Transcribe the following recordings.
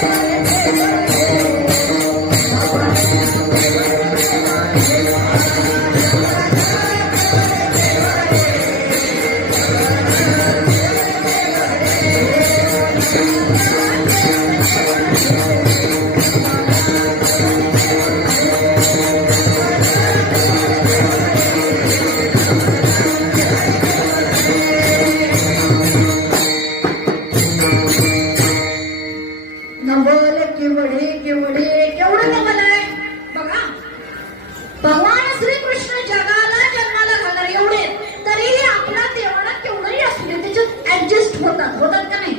Thank you. नवल केवढे केवढे केवढं कमल आहे? बघा. भगवान श्रीकृष्ण जगाला जन्माला घालणार एवढे तरीही आपला देवाला केवढंही असू दे त्याच्यात ऍडजस्ट होतात होतात का नाही?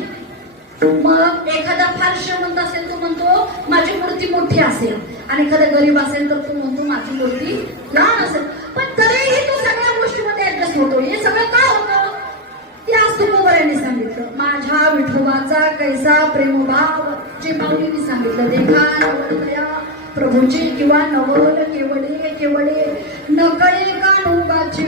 मग एखादा फार श्रीमंत असेल तो म्हणतो माझी मूर्ती मोठी असेल. आणि एखादा गरीब असेल तर तो म्हणतो माझी मूर्ती लहान असेल. पण तरीही तो सगळ्या गोष्टीमध्ये ऍडजस्ट होतो. हे सगळं का होतं ते आज तुकोबऱ्यांनी सांगितलं माझ्या विठोबाचा कैसा प्रेमभाव जे माऊलींनी सांगितलं देखा नवलया प्रभूची किंवा नवल केवळे केवळे नकळे का लोकांची